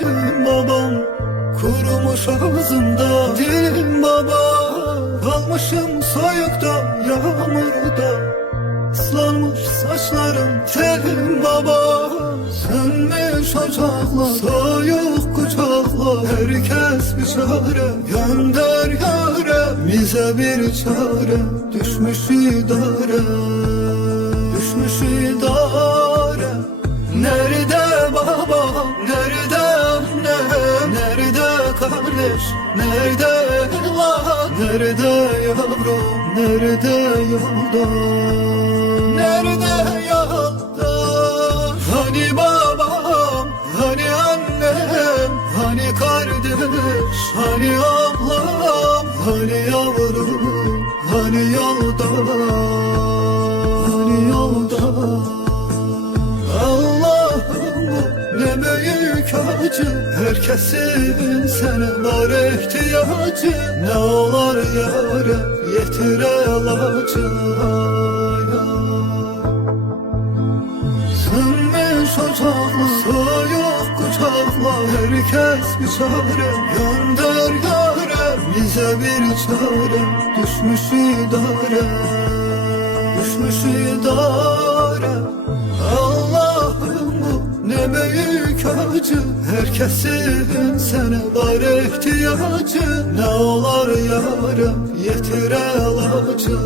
ilacım babam, kurumuş ağzımda dilim baba. Kalmışım soyukta, yağmurda, ıslanmış saçlarım telim baba. Sönmüş ocaklar, soğuk kucaklar, herkes bir çare gönder yâre. Bize bir çare düşmüş idare, düşmüş idare. Nerede babam, nerede annem, nerede kardeş, nerede lan, nerede yavrum, nerede yolda, nerede yolda? Hani babam, hani annem, hani kardeş, hani ablam, hani yavrum, hani yolda, hani yolda? Ne büyük acı, herkesin sana var ihtiyacı. Ne olar yâre, yetir elacı. Sönmüş ocaklar, soğuk kucaklar, herkes bir çare gönder yâre. Bize bir çare düşmüş idare, düşmüş idare. Allah'ım ne büyük acı, herkesin sana var ihtiyacı. Ne olar yâre, yetir elacı.